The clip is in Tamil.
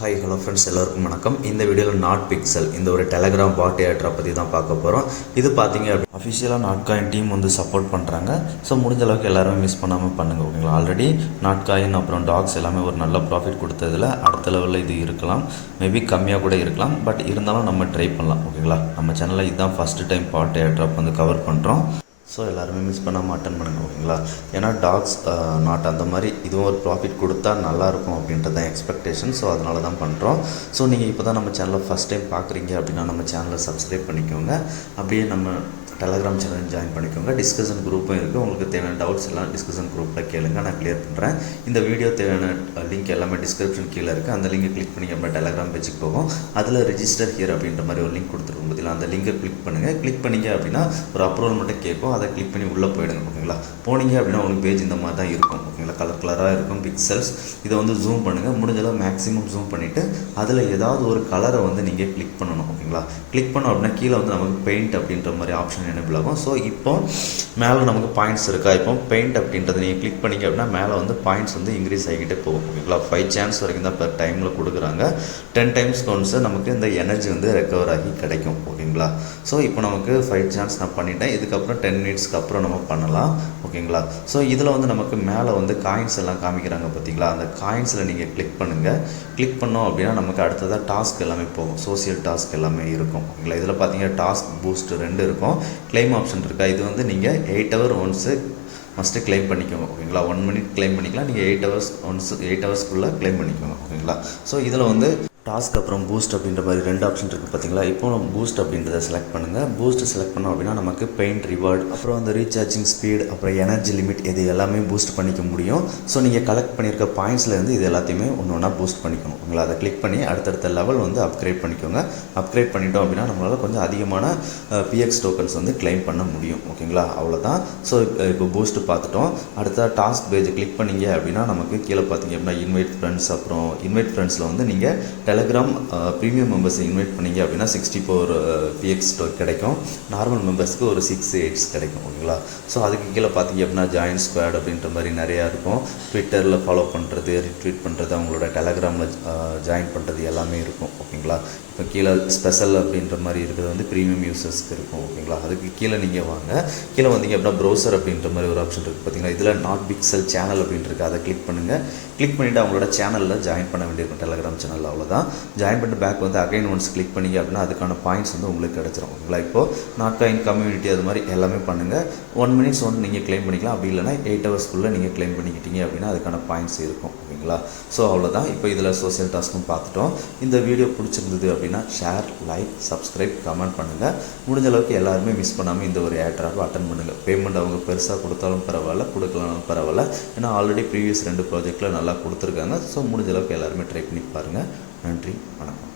ஹாய் ஹலோ ஃப்ரெண்ட்ஸ், எல்லாருக்கும் வணக்கம். இந்த வீடியோவில் நாட் பிக்சல் இந்த ஒரு டெலகிராம் பாட் ஏட்ரா பற்றி தான் பார்க்க போகிறோம். இது பார்த்தீங்க அப்படி அஃபிஷியலாக நாட்காயின் டீம் வந்து சப்போர்ட் பண்ணுறாங்க. ஸோ முடிஞ்ச அளவுக்கு எல்லாருமே மிஸ் பண்ணாமல் பண்ணுங்கள், ஓகேங்களா. ஆல்ரெடி நாட்காயின் அப்புறம் டாக்ஸ் எல்லாமே ஒரு நல்ல ப்ராஃபிட் கொடுத்ததில் அடுத்த லெவலில் இது இருக்கலாம், மேபி கம்மியாக கூட இருக்கலாம். பட் இருந்தாலும் நம்ம ட்ரை பண்ணலாம், ஓகேங்களா. நம்ம சேனலில் இதுதான் ஃபஸ்ட்டு டைம் பாட் ஏட்ராப் வந்து கவர் பண்ணுறோம். ஸோ எல்லாருமே மிஸ் பண்ணாமல் அட்டன் பண்ணுங்கள், ஓகேங்களா. ஏன்னா டாக்ஸ் நாட் அந்த மாதிரி இதுவும் ஒரு ப்ராஃபிட் கொடுத்தா நல்லாயிருக்கும் அப்படின்றது தான் எக்ஸ்பெக்டேஷன். ஸோ அதனால தான் பண்ணுறோம். ஸோ நீங்கள் இப்போ தான் நம்ம சேனலை ஃபஸ்ட் டைம் பார்க்குறீங்க அப்படின்னா நம்ம சேனலை சப்ஸ்கிரைப் பண்ணிக்கோங்க. அப்படியே நம்ம டெலகிராம் சேனல் ஜாயின் பண்ணிக்கோங்க. டிஸ்கஷன் குரூப்பும் இருக்குது. உங்களுக்கு தேவையான டவுட்ஸ் எல்லாம் டிஸ்கஷன் குரூப்பில் கேளுங்க, நான் கிளியர் பண்ணுறேன். இந்த வீடியோ தேவையான லிங்க் எல்லாமே டிஸ்கிரிப்ஷன் கீழே இருக்குது. அந்த லிங்கை கிளிக் பண்ணி நம்ம டெலகிராம் பேஜுக்கு போகும். அதில் ரெஜிஸ்டர் ஹியர் அப்படின்ற மாதிரி ஒரு லிங்க் கொடுத்துருக்கும் பதில் அந்த லிங்கை கிளிக் பண்ணுங்கள். கிளிக் பண்ணிங்க அப்படின்னா ஒரு அப்ரூவல் மட்டும் கேட்கும். அதை கிளிக் பண்ணி உள்ளே போயிடுங்க, ஓகேங்களா. போனீங்க அப்படின்னா உங்களுக்கு பேஜ் இந்த மாதிரி தான் இருக்கும், ஓகேங்களா. கலராக இருக்கும் பிக்சல்ஸ். இதை வந்து ஜூம் பண்ணுங்கள். முடிஞ்சளவு மேக்ஸிமம் ஜூம் பண்ணிவிட்டு அதில் ஏதாவது ஒரு கலரை வந்து நீங்கள் கிளிக் பண்ணணும், ஓகேங்களா. கிளிக் பண்ணோம் அப்படின்னா கீழே வந்து நமக்கு பெயிண்ட் அப்படின்ற மாதிரி ஆப்ஷன் எனேபிள் ஆகும். ஸோ இப்போ மேலே நமக்கு பாயிண்ட்ஸ் இருக்கா, இப்போ பெயிண்ட் அப்படின்றத நீங்கள் கிளிக் பண்ணிங்க அப்படின்னா மேலே வந்து பாயிண்ட்ஸ் வந்து இன்க்ரீஸ் ஆகிக்கிட்டே போகும், ஓகேங்களா. 5 சான்ஸ் வரைக்கும் தான் பெர் டைமில் கொடுக்குறாங்க. 10 டைம்ஸ் ஒன்ஸ் நமக்கு இந்த எனர்ஜி வந்து ரெக்கவர் ஆகி கிடைக்கும், ஓகேங்களா. ஸோ இப்போ நமக்கு 5 சான்ஸ் நான் பண்ணிட்டேன். இதுக்கப்புறம் 10 மினிட்ஸ்க்கு அப்புறம் நம்ம பண்ணலாம், ஓகேங்களா. ஸோ இதில் வந்து நமக்கு மேலே வந்து காயின்ஸ் எல்லாம் காமிக்கிறாங்க பார்த்தீங்களா. அந்த காயின்ஸில் நீங்கள் கிளிக் பண்ணுங்கள். கிளிக் பண்ணோம் அப்படின்னா நமக்கு அடுத்ததாக டாஸ்க் எல்லாமே போகும். சோசியல் டாஸ்க் எல்லாமே இருக்கும், ஓகேங்களா. இதில் பார்த்தீங்கன்னா டாஸ்க் பூஸ்ட் 2 இருக்கும். கிளைம் ஆப்ஷன் இருக்கா, இது வந்து நீங்கள் 8 ஹவர் ஒன்ஸு மஸ்ட்டு கிளைம் பண்ணிக்கோங்க, ஓகேங்களா. 1 மினிட் கிளைம் பண்ணிக்கலாம். நீங்கள் 8 ஹவர்ஸ் ஒன்ஸ் 8 ஹவர்ஸ்க்குள்ளே கிளைம் பண்ணிக்கோங்க, ஓகேங்களா. ஸோ இதில் வந்து டாஸ்க் அப்புறம் பூஸ்ட் அப்படின்ற மாதிரி 2 ஆப்ஷன் இருக்குது பார்த்தீங்களா. இப்போ பூஸ்ட் அப்படின்றத செலக்ட் பண்ணுங்கள். பூஸ்ட் செலக்ட் பண்ணோம் அப்படின்னா நமக்கு பெயிண்ட் ரிவார்டு, அப்புறம் அந்த ரீசார்ஜிங் ஸ்பீட், அப்புறம் எனர்ஜி லிமிட், இது எல்லாமே பூஸ்ட் பண்ணிக்க முடியும். ஸோ நீங்கள் கலெக்ட் பண்ணியிருக்க பாயிண்ட்ஸ்லேருந்து இது எல்லாத்தையுமே ஒன்று ஒன்றா பூஸ்ட் பண்ணிக்கணும், ஓகேங்களா. அதை கிளிக் பண்ணி அடுத்தடுத்த லெவல் வந்து அப்கிரேட் பண்ணிக்கோங்க. அப்கிரேட் பண்ணிட்டோம் அப்படின்னா நம்மளால் கொஞ்சம் அதிகமான பிஎக்ஸ் டோக்கன்ஸ் வந்து கிளைம் பண்ண முடியும், ஓகேங்களா. அவ்வளோதான். ஸோ இப்போ பூஸ்ட்டு பார்த்துட்டோம். அடுத்த டாஸ்க் பேஜ் கிளிக் பண்ணிங்க அப்படின்னா நமக்கு கீழே பார்த்தீங்க அப்படின்னா இன்வைட் ஃப்ரெண்ட்ஸ், அப்புறம் இன்வைட் ஃப்ரெண்ட்ஸில் வந்து நீங்கள் டெலகிராம் ப்ரீமியம் மெம்பர்ஸை இன்வைட் பண்ணிங்க அப்படின்னா 64 பிஎக்ஸ் கிடைக்கும். நார்மல் மெம்பர்ஸ்க்கு ஒரு 6 கிடைக்கும், ஓகேங்களா. ஸோ அதுக்கு கீழே பார்த்தீங்க அப்படின்னா ஜாயின் ஸ்குவாட் அப்படின்ற மாதிரி நிறையா இருக்கும். ட்விட்டரில் ஃபாலோ பண்ணுறது, ரிட்வீட் பண்ணுறது, அவங்களோட டெலகிராமில் ஜாயின் பண்ணுறது எல்லாமே இருக்கும், ஓகேங்களா. இப்போ கீழே ஸ்பெஷல் அப்படின்ற மாதிரி இருக்கிறது வந்து ப்ரீமியம் யூசர்ஸ்க்கு இருக்கும், ஓகேங்களா. அதுக்கு கீழே நீங்கள் வாங்க. கீழே வந்தீங்க அப்படின்னா ப்ரௌசர் அப்படின்ற மாதிரி ஒரு ஆப்ஷன் இருக்குது பார்த்தீங்களா. இதில் நாட் பிக்சல் சேனல் அப்படின்ட்டு அதை கிளிக் பண்ணுங்கள். கிளிக் பண்ணிவிட்டு அவங்களோட சேனலில் ஜாயின் பண்ண வேண்டியிருக்கும், டெலகிராம் சேனலில். அவ்வளோதான். ஜாயின் பண்ணிட்டு பேக் வந்து அகைன் ஒன்ஸ் கிளிக் பண்ணிங்க அப்படின்னா அதுக்கான பாயிண்ட்ஸ் வந்து உங்களுக்கு கிடச்சிரும், ஓகேங்களா. இப்போது நாட்காயின் கம்யூனிட்டி அது மாதிரி எல்லாமே பண்ணுங்கள். 1 மினிட்ஸ் வந்து நீங்கள் கிளைம் பண்ணிக்கலாம். அப்படி இல்லைனா 8 ஹவர்ஸ்க்குள்ளே நீங்கள் கிளைம் பண்ணிக்கிட்டீங்க அப்படின்னா அதுக்கான பாயிண்ட்ஸ் இருக்கும், ஓகேங்களா. ஸோ அவ்வளோதான். இப்போ இதில் சோசியல் டாஸ்க்கும் பார்த்துட்டோம். இந்த வீடியோ பிடிச்சிருந்தது அப்படின்னா ஷேர், லைக், சப்ஸ்கிரைப், கமெண்ட் பண்ணுங்கள். முடிஞ்ச அளவுக்கு எல்லாருமே மிஸ் பண்ணாமல் இந்த ஒரு ஏட்ராப்பை அட்டன் பண்ணுங்கள். பேமெண்ட் அவங்க பெருசாக கொடுத்தாலும் பரவாயில்ல, கொடுக்கலாலும் பரவாயில்ல. ஏன்னா ஆல்ரெடி ப்ரீவியஸ் 2 ப்ராஜெக்டில் நல்லா கொடுத்துருக்காங்க. ஸோ முடிஞ்ச அளவுக்கு எல்லாருமே ட்ரை பண்ணி பாருங்கள். நன்றி, வணக்கம்.